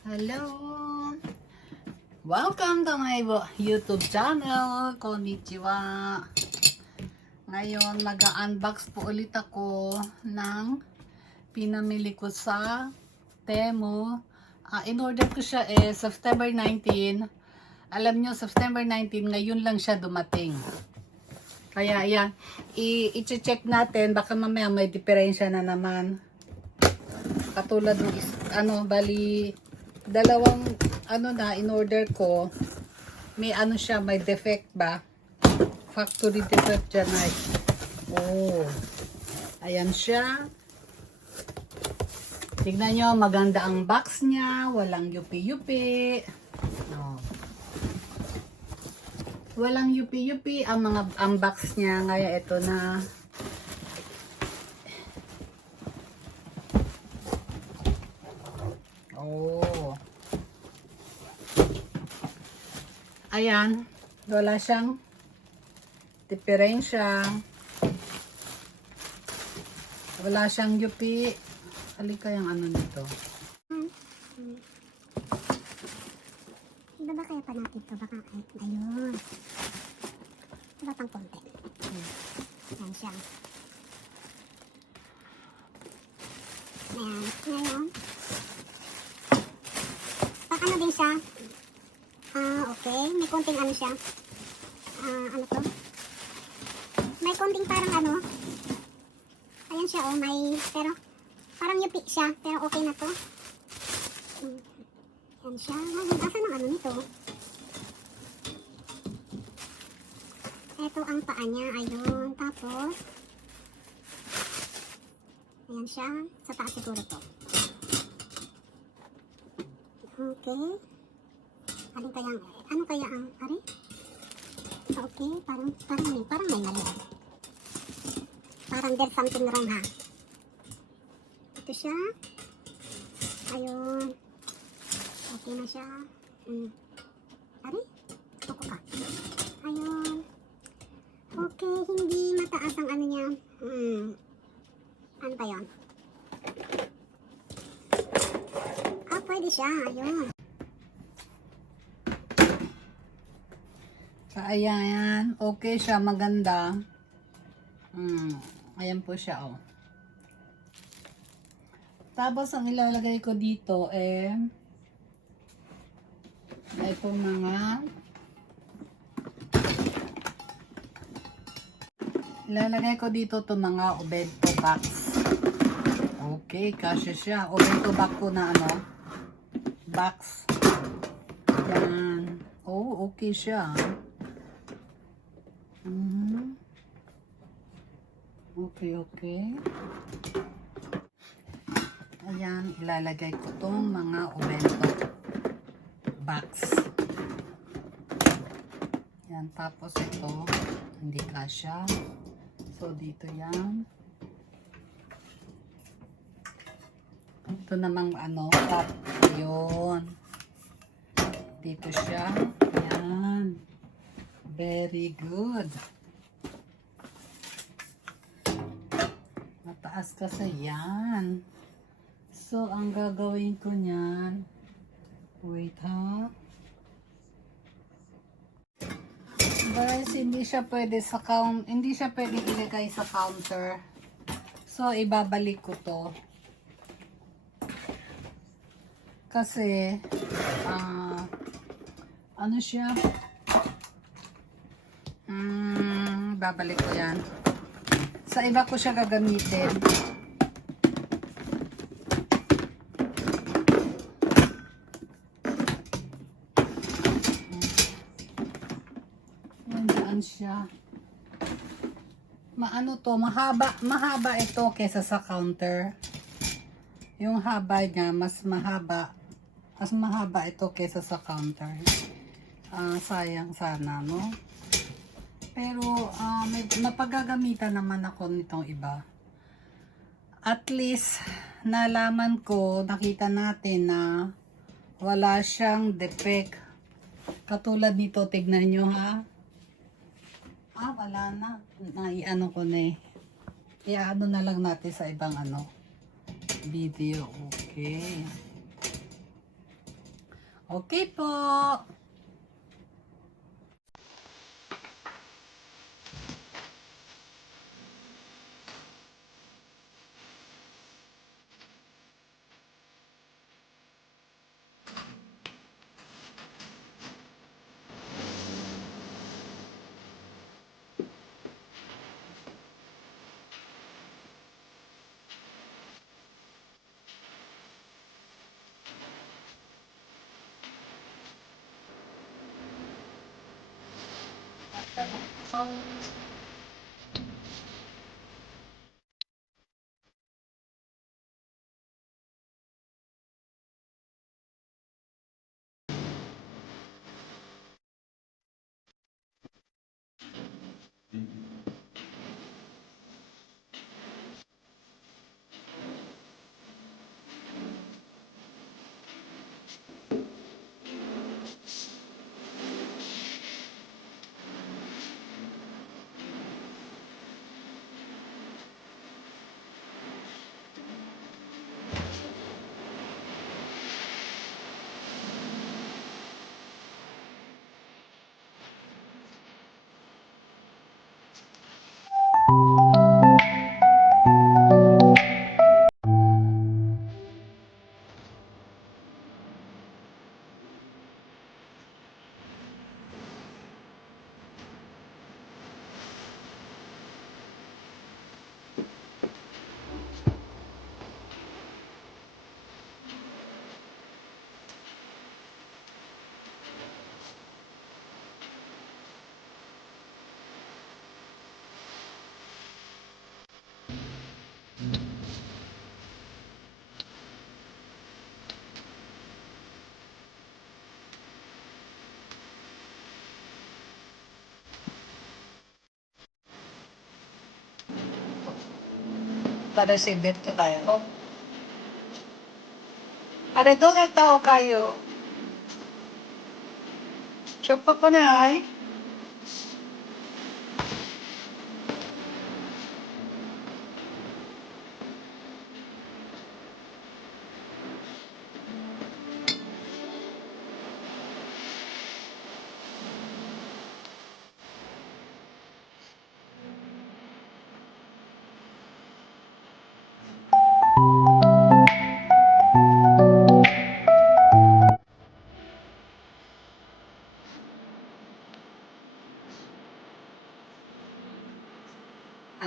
Hello! Welcome to my YouTube channel. Konnichiwa. Ngayon, mag-unbox po ulit ako ng pinamili ko sa Temu. In-order ko siya September 19. Alam nyo, September 19, ngayon lang siya dumating. Kaya ayan, i-check natin. Baka mamaya may diferensya na naman. Katulad ng bali dalawang na in-order ko, may siya, may defect ba, factory defect dyan ay. Oh, ayan siya. Tignan nyo, maganda ang box niya, walang yupi-yupi. No. Walang yupi-yupi ang box niya. Ngaya ito na. Oh. Ayan, wala siyang diferensya. Wala siyang yupi. Halika yung nito. Iba ba kaya pa natin ito? Baka ayun. Iba pang konti. Ayan siya. Ayan. Ngayon. Pang din siya. Okay. May konting siya. Ano to? May konting parang ayan siya pero parang yupi siya. Pero okay na to. Ayan siya. Asan ang nito? Ito ang paa niya. Ayun. Tapos, ayan siya. Sa taas siguro to. Okay. Ano kaya ang, ari? Okay, parang may mali. Parang there's something wrong ha. Ito siya. Ayun. Okay na siya. Ari? Ako ka. Ayun. Okay, hindi mataas ang niya. Ano ba yun? Pwede siya. Ayun. So, ayan. Okay siya. Maganda. Ayan po siya, oh. Tapos, ang ilalagay ko dito, ito ilalagay ko dito to mga obento box. Okay, kasya siya. Obento box ko na box. Yan. Oh, okay siya. Okay. Ayan, ilalagay ko tong mga obento box. Yan, tapos ito, hindi kasya. So, dito yan. Ito namang top. Yun. Dito siya. Yan. Very good. Mataas kasi yan. So, ang gagawin ko niyan, wait ha. Guys, hindi siya pwede ilagay sa counter. So, ibabalik ko to. Kasi, siya? Babalik ko yan. Sa iba ko siya gagamitin. Nandaan siya. Mahaba ito kesa sa counter. Yung haba niya, mas mahaba ito kesa sa counter. Sayang sana, no? Pero, may napagagamitan naman ako nitong iba. At least, nakita natin na wala siyang defect. Katulad nito, tignan nyo ha. Wala na. Naiano ko na Iano na lang natin sa ibang video. Okay. Okay po. Para si Beto tayo. Are doon ang tao kayo. Siya pa na ay.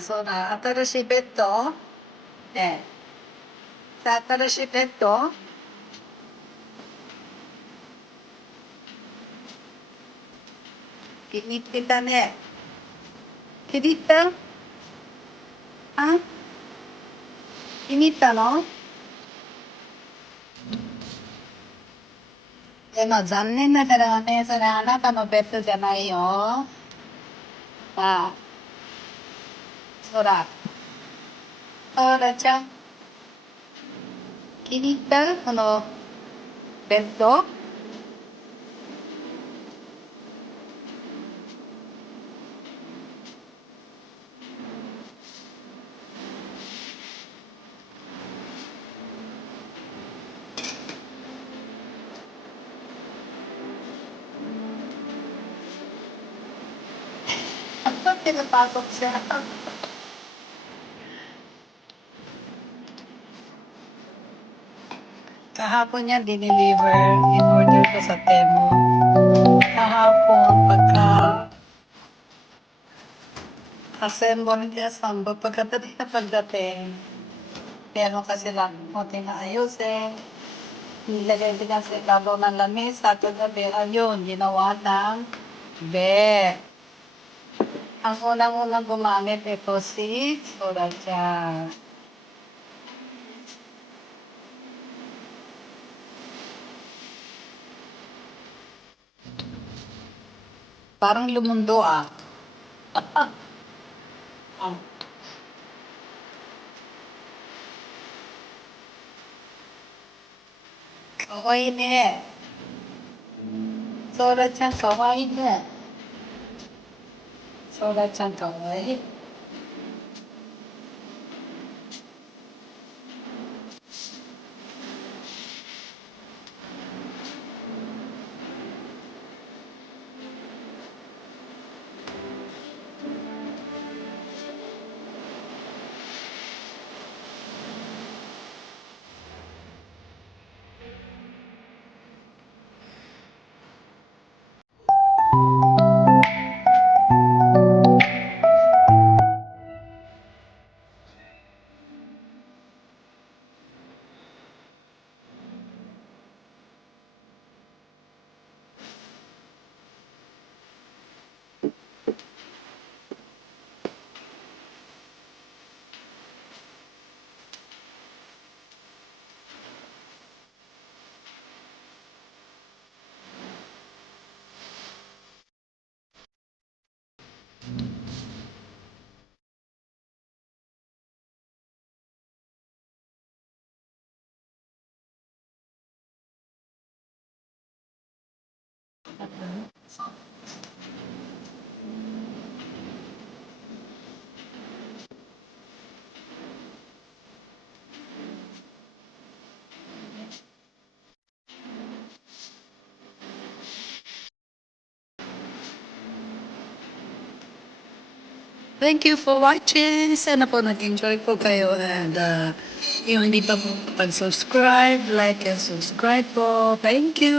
So na, atara si Beto. Sa atara si Beto. Kinit kita ne. Kinita? Ha? Kinita no? でも残念ながらね、それあなたのベッドじゃないよ。ああ、ほら、あらちゃん、気に入ったこのベッドpinapasok siya. Kahapon niya dineliver in order ko sa Temu. Kahapon, pagka assemble niya sa pagdating, meron kasi lang konting ayusin. Nilagay din sa ibabaw ng lamesa at gabi, ayun, ginawa ng bed. Ang unang-unang gumamit ito si Soracha. Parang lumundo ah. Oh. Kawaii ne. Soracha kawaii ne. Soracha kawaii. Thank you for watching. Sana po nag-enjoy po kayo and yung hindi pa po pag-subscribe, like and subscribe po. Thank you!